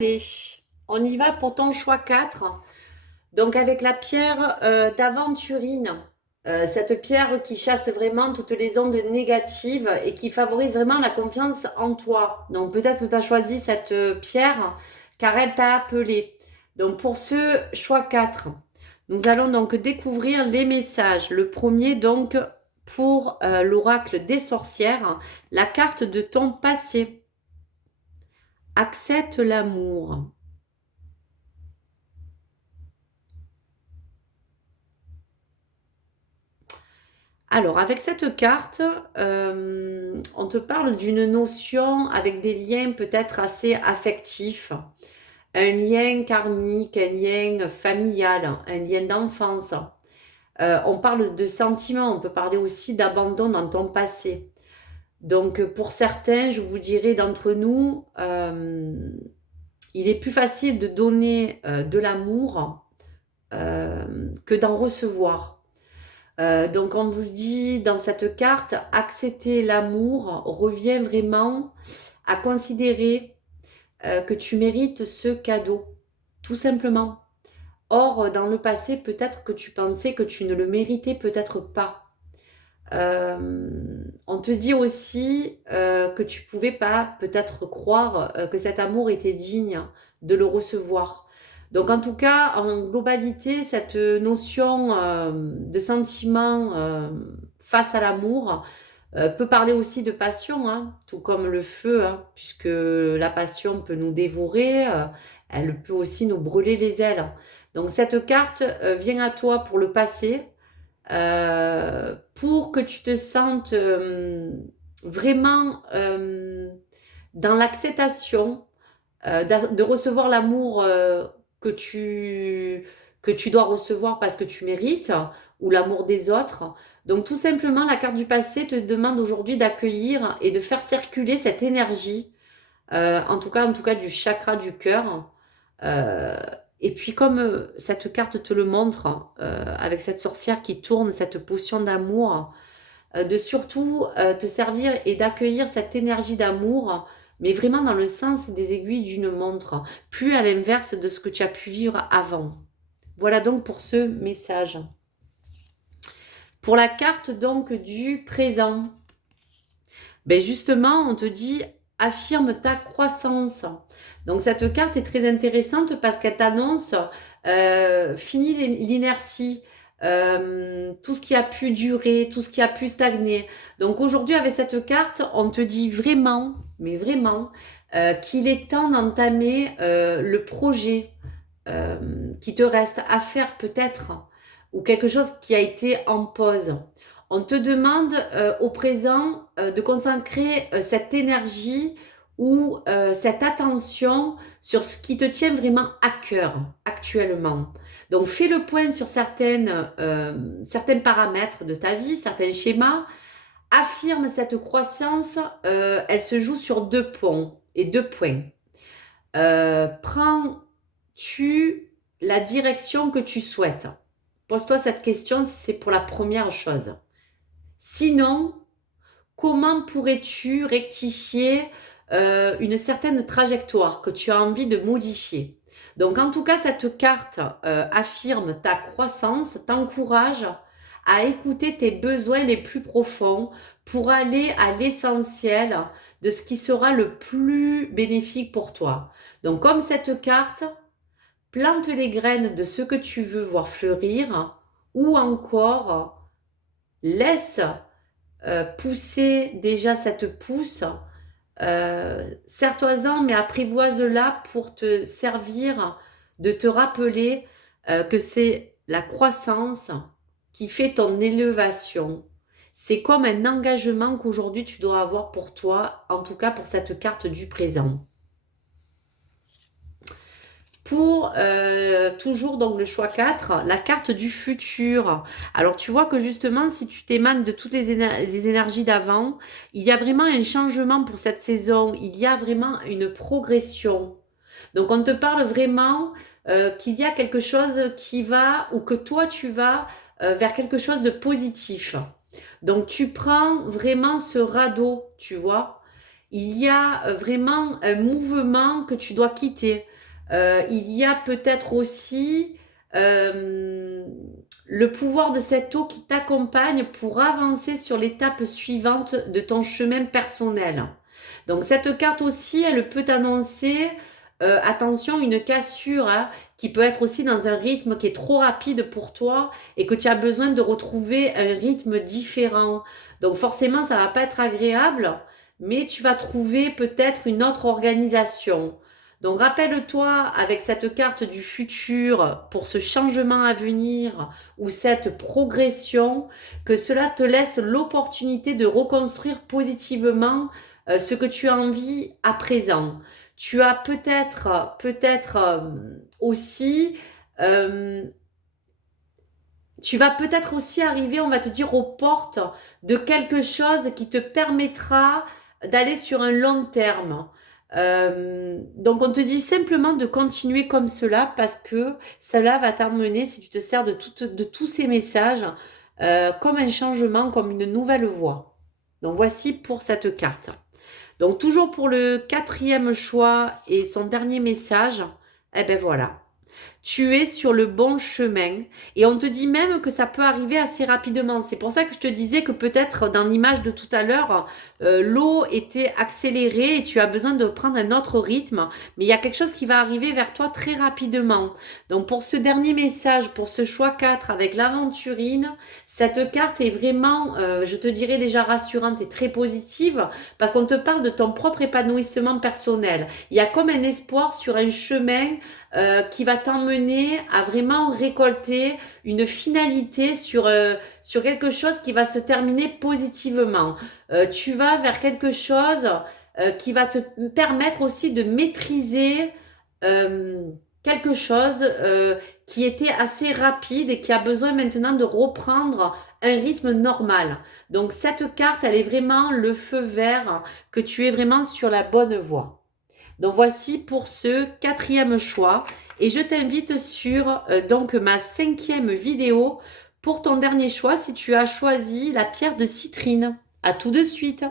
Allez, on y va pour ton choix 4. Donc avec la pierre d'aventurine, cette pierre qui chasse vraiment toutes les ondes négatives et qui favorise vraiment la confiance en toi. Donc peut-être que tu as choisi cette pierre car elle t'a appelé. Donc pour ce choix 4, nous allons donc découvrir les messages. Le premier donc pour l'oracle des sorcières, la carte de ton passé. Accepte l'amour. Alors, avec cette carte, on te parle d'une notion avec des liens peut-être assez affectifs, un lien karmique, un lien familial, un lien d'enfance. On parle de sentiments, on peut parler aussi d'abandon dans ton passé. Donc, pour certains, je vous dirais d'entre nous, il est plus facile de donner de l'amour que d'en recevoir. Donc on vous dit dans cette carte, accepter l'amour revient vraiment à considérer que tu mérites ce cadeau, tout simplement. Or, dans le passé, peut-être que tu pensais que tu ne le méritais peut-être pas. On te dit aussi que tu pouvais pas peut-être croire que cet amour était digne de le recevoir. Donc en tout cas, en globalité, cette notion de sentiment face à l'amour peut parler aussi de passion, hein, tout comme le feu, hein, puisque la passion peut nous dévorer, elle peut aussi nous brûler les ailes. Donc cette carte vient à toi pour le passé, pour que tu te sentes vraiment dans l'acceptation de recevoir l'amour que tu dois recevoir parce que tu mérites, ou l'amour des autres. Donc tout simplement, la carte du passé te demande aujourd'hui d'accueillir et de faire circuler cette énergie, en tout cas du chakra du cœur. Euh, et puis comme cette carte te le montre, avec cette sorcière qui tourne, cette potion d'amour, de surtout te servir et d'accueillir cette énergie d'amour, mais vraiment dans le sens des aiguilles d'une montre, plus à l'inverse de ce que tu as pu vivre avant. Voilà donc pour ce message. Pour la carte donc du présent, ben justement, on te dit affirme ta croissance. Donc cette carte est très intéressante parce qu'elle t'annonce fini l'inertie, tout ce qui a pu durer, tout ce qui a pu stagner. Donc aujourd'hui avec cette carte, on te dit vraiment, mais vraiment, qu'il est temps d'entamer le projet qui te reste à faire peut-être, ou quelque chose qui a été en pause. On te demande au présent de consacrer cette énergie ou cette attention sur ce qui te tient vraiment à cœur actuellement. Donc fais le point sur certains paramètres de ta vie, certains schémas. Affirme cette croissance, elle se joue sur deux ponts et deux points. Prends-tu la direction que tu souhaites? Pose-toi cette question si c'est pour la première chose. Sinon, comment pourrais-tu rectifier une certaine trajectoire que tu as envie de modifier? Donc, en tout cas, cette carte affirme ta croissance, t'encourage à écouter tes besoins les plus profonds pour aller à l'essentiel de ce qui sera le plus bénéfique pour toi. Donc, comme cette carte, plante les graines de ce que tu veux voir fleurir ou encore laisse pousser déjà cette pousse. Serre-toi-en, mais apprivoise-la pour te servir de te rappeler que c'est la croissance qui fait ton élévation. C'est comme un engagement qu'aujourd'hui tu dois avoir pour toi, en tout cas pour cette carte du présent. Pour toujours donc le choix 4, la carte du futur. Alors tu vois que justement, si tu t'émanes de toutes les énergies d'avant, il y a vraiment un changement pour cette saison, il y a vraiment une progression. Donc on te parle vraiment qu'il y a quelque chose qui va, ou que toi tu vas vers quelque chose de positif. Donc tu prends vraiment ce radeau, tu vois, Il y a vraiment un mouvement que tu dois quitter. Il y a peut-être aussi euh, le pouvoir de cette eau qui t'accompagne pour avancer sur l'étape suivante de ton chemin personnel. Donc cette carte aussi, elle peut t'annoncer, attention, une cassure, hein, qui peut être aussi dans un rythme qui est trop rapide pour toi et que tu as besoin de retrouver un rythme différent. Donc forcément, ça va pas être agréable, mais tu vas trouver peut-être une autre organisation. Donc rappelle-toi avec cette carte du futur pour ce changement à venir ou cette progression que cela te laisse l'opportunité de reconstruire positivement ce que tu as envie à présent. Tu as peut-être aussi euh, tu vas peut-être aussi arriver, on va te dire, aux portes de quelque chose qui te permettra d'aller sur un long terme. Donc on te dit simplement de continuer comme cela parce que cela va t'emmener, si tu te sers de tous ces messages, comme un changement, comme une nouvelle voie. Donc voici pour cette carte. Donc toujours pour le quatrième choix et son dernier message, eh ben voilà. Tu es sur le bon chemin. Et on te dit même que ça peut arriver assez rapidement. C'est pour ça que je te disais que peut-être dans l'image de tout à l'heure, l'eau était accélérée et tu as besoin de prendre un autre rythme. Mais il y a quelque chose qui va arriver vers toi très rapidement. Donc pour ce dernier message, pour ce choix 4 avec l'aventurine, cette carte est vraiment, je te dirais déjà rassurante et très positive parce qu'on te parle de ton propre épanouissement personnel. Il y a comme un espoir sur un chemin qui va t'emmener à vraiment récolter une finalité sur quelque chose qui va se terminer positivement. Tu vas vers quelque chose qui va te permettre aussi de maîtriser euh, quelque chose qui était assez rapide et qui a besoin maintenant de reprendre un rythme normal. Donc cette carte, elle est vraiment le feu vert que tu es vraiment sur la bonne voie. Donc voici pour ce quatrième choix et je t'invite sur donc ma cinquième vidéo pour ton dernier choix si tu as choisi la pierre de citrine. À tout de suite.